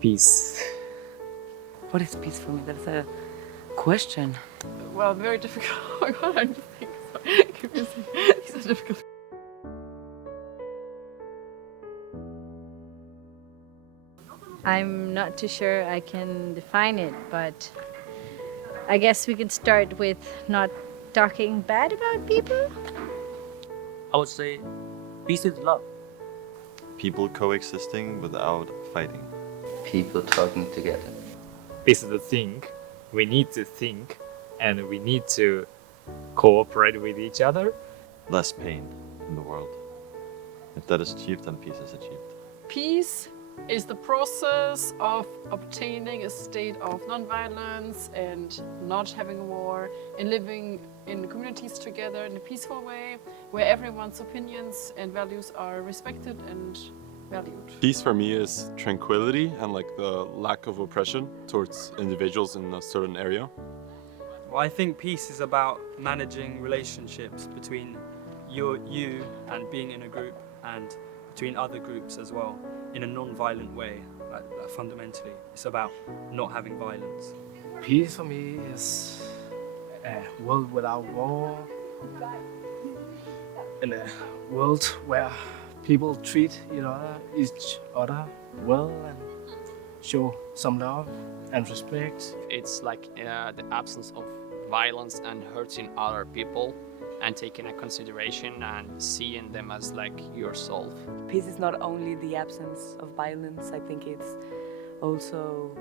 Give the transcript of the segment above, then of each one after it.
Peace. What is peace for me? That's a question. Well, very difficult. Oh my god, I'm just thinking. Sorry. Give me a second. These are difficult. I'm not too sure I can define it, but I guess we could start with not talking bad about people. I would say peace is love. People coexisting without fighting. People talking together. Peace is a thing. We need to think and we need to cooperate with each other. Less pain in the world. If that is achieved, then peace is achieved. Peace is the process of obtaining a state of non-violence and not having a war and living in communities together in a peaceful way where everyone's opinions and values are respected and valued. Peace for me is tranquility and like the lack of oppression towards individuals in a certain area. Well, I think peace is about managing relationships between you and being in a group and between other groups as well in a non-violent way. Fundamentally, it's about not having violence. Peace for me is a world without war, in a world where people treat each other well and show some love and respect. It's like the absence of violence and hurting other people and taking a consideration and seeing them as like yourself. Peace is not only the absence of violence. I think it's also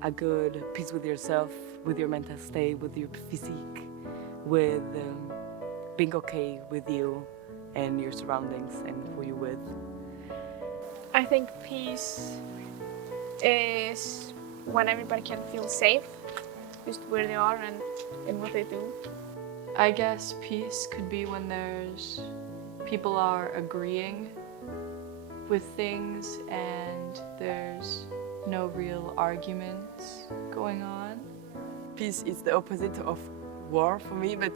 a good peace with yourself, with your mental state, with your physique, with being okay with you and your surroundings and who you're with. I think peace is when everybody can feel safe, just where they are and what they do. I guess peace could be when people are agreeing with things and there's no real arguments going on. Peace is the opposite of war for me, but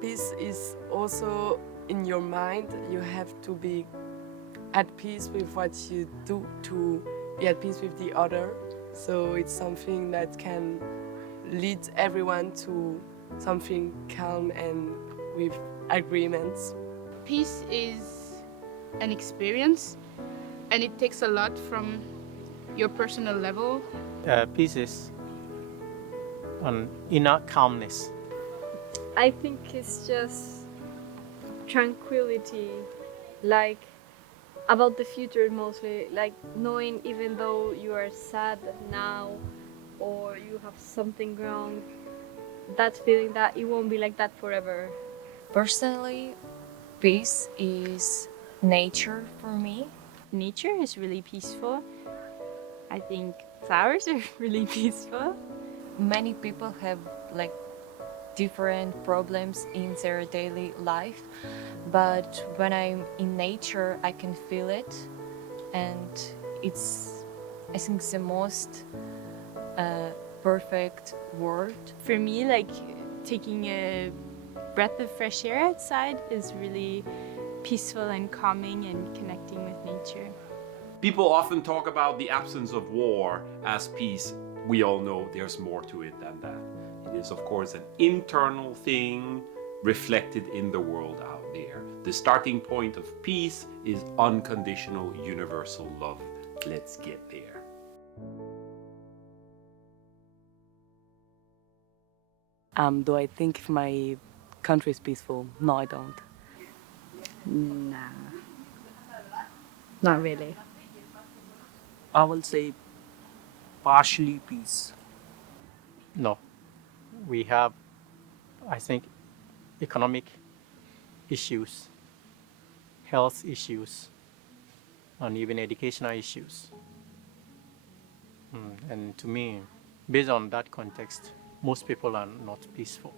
peace is also in your mind. You have to be at peace with what you do to be at peace with the other. So it's something that can lead everyone to something calm and with agreements. Peace is an experience and it takes a lot from your personal level. Peace is an inner calmness. I think it's just tranquility, like about the future mostly, like knowing even though you are sad now or you have something wrong, that feeling that it won't be like that forever. Personally, peace is nature for me. Nature is really peaceful. I think flowers are really peaceful. Many people have like different problems in their daily life, but when I'm in nature, I can feel it, and it's, I think, the most perfect word. For me, like taking a breath of fresh air outside is really peaceful and calming and connecting with nature. People often talk about the absence of war as peace. We all know there's more to it than that. It is, of course, an internal thing reflected in the world out there. The starting point of peace is unconditional universal love. Let's get there. Do I think if my country is peaceful? No, I don't. Nah, not really. I will say partially peace. No, we have, I think, economic issues, health issues, and even educational issues. And to me, based on that context, most people are not peaceful.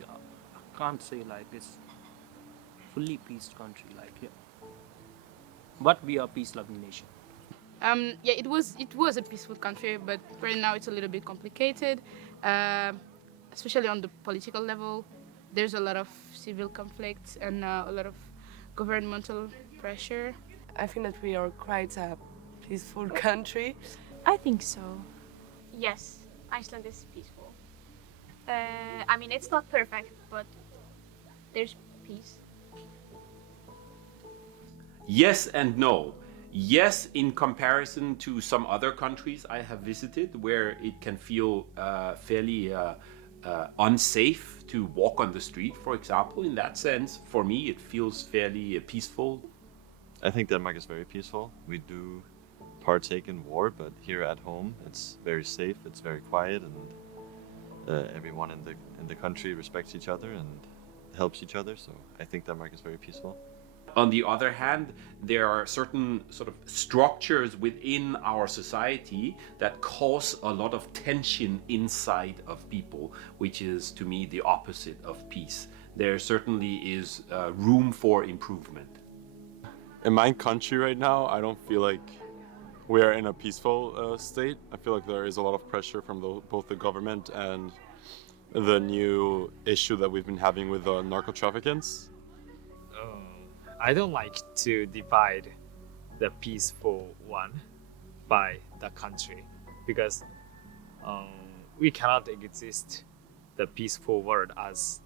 Yeah, I can't say like it's fully peace country like here, but we are peace-loving nation. Yeah, it was a peaceful country, but right now it's a little bit complicated, especially on the political level. There's a lot of civil conflicts and a lot of governmental pressure. I think that we are quite a peaceful country. I think so. Yes, Iceland is peaceful. I mean, it's not perfect, but there's peace. Yes and no. Yes, in comparison to some other countries I have visited where it can feel fairly unsafe to walk on the street, for example. In that sense, for me, it feels fairly peaceful. I think Denmark is very peaceful. We do partake in war, but here at home, it's very safe, it's very quiet, and everyone in the country respects each other and helps each other. So I think Denmark is very peaceful. On the other hand, there are certain sort of structures within our society that cause a lot of tension inside of people, which is, to me, the opposite of peace. There certainly is room for improvement. In my country right now, I don't feel like we are in a peaceful state. I feel like there is a lot of pressure from both the government and the new issue that we've been having with narco-traffickants. I don't like to divide the peaceful one by the country, because we cannot exist the peaceful world as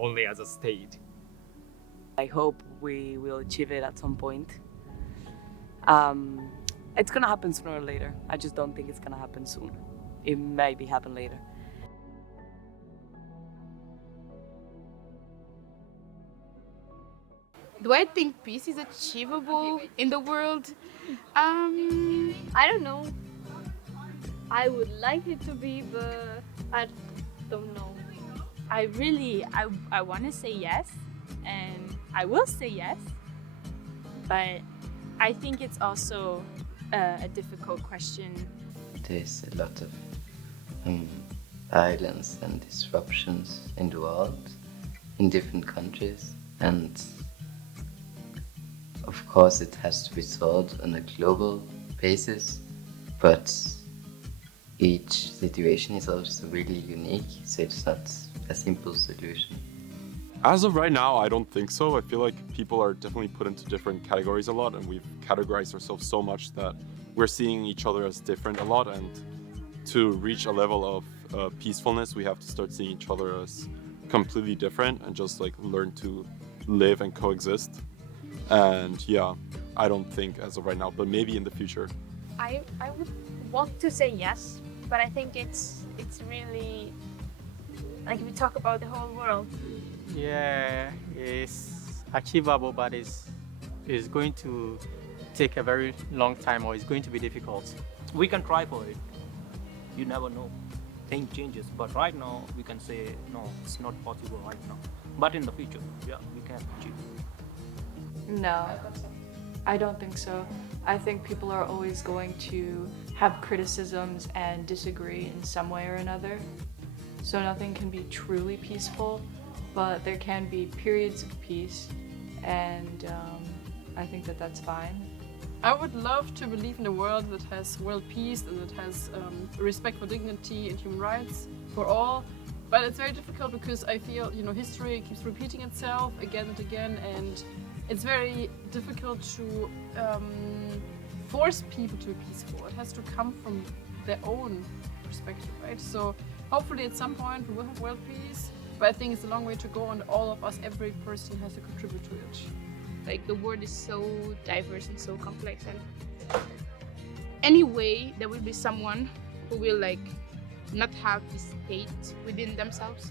only as a state. I hope we will achieve it at some point. It's gonna happen sooner or later. I just don't think it's gonna happen soon. It maybe happen later. Do I think peace is achievable in the world? I don't know. I would like it to be, but I don't know. I want to say yes, and I will say yes, but I think it's also a difficult question. There's a lot of violence and disruptions in the world, in different countries, and of course it has to be solved on a global basis, but each situation is also really unique, so it's not a simple solution. As of right now, I don't think so. I feel like people are definitely put into different categories a lot, and we've categorized ourselves so much that we're seeing each other as different a lot, and to reach a level of peacefulness, we have to start seeing each other as completely different and just like learn to live and coexist. And yeah, I don't think as of right now, but maybe in the future. I would want to say yes, but I think it's really, like, if we talk about the whole world. Yeah, it's achievable, but it's going to take a very long time, or it's going to be difficult. We can try for it. You never know. Things changes, but right now we can say no, it's not possible right now. But in the future, yeah, we can achieve. No, I don't think so. I think people are always going to have criticisms and disagree in some way or another. So nothing can be truly peaceful, but there can be periods of peace, and I think that that's fine. I would love to believe in a world that has world peace and that has respect for dignity and human rights for all. But it's very difficult because I feel, history keeps repeating itself again and again, and it's very difficult to force people to be peaceful. It has to come from their own perspective, right? So hopefully at some point we will have world peace, but I think it's a long way to go, and all of us, every person has to contribute to it. Like, the world is so diverse and so complex, and anyway there will be someone who will not have this hate within themselves.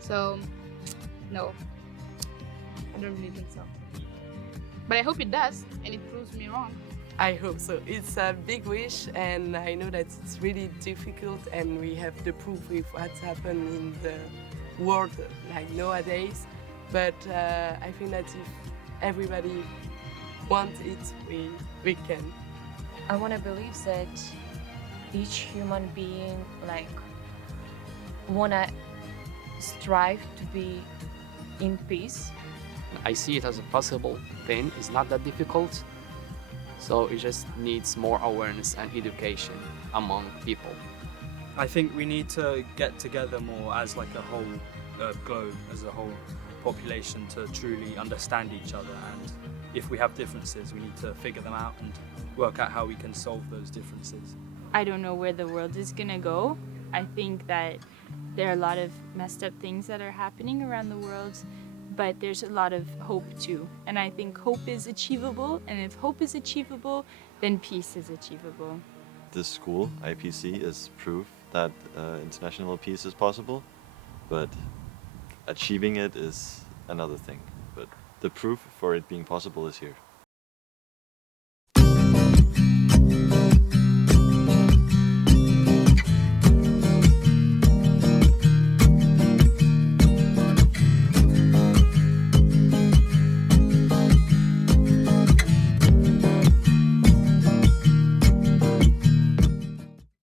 So no, I don't really think so, but I hope it does, and it proves me wrong. I hope so. It's a big wish, and I know that it's really difficult, and we have the proof with what's happened in the world nowadays. But I think that if everybody wants it, we can. I want to believe that each human being wanna strive to be in peace. I see it as a possible thing. It's not that difficult. So it just needs more awareness and education among people. I think we need to get together more as a whole globe, as a whole population to truly understand each other, and if we have differences, we need to figure them out and work out how we can solve those differences. I don't know where the world is gonna go. I think that there are a lot of messed up things that are happening around the world, but there's a lot of hope too. And I think hope is achievable, and if hope is achievable, then peace is achievable. This school, IPC, is proof that international peace is possible, but achieving it is another thing. But the proof for it being possible is here.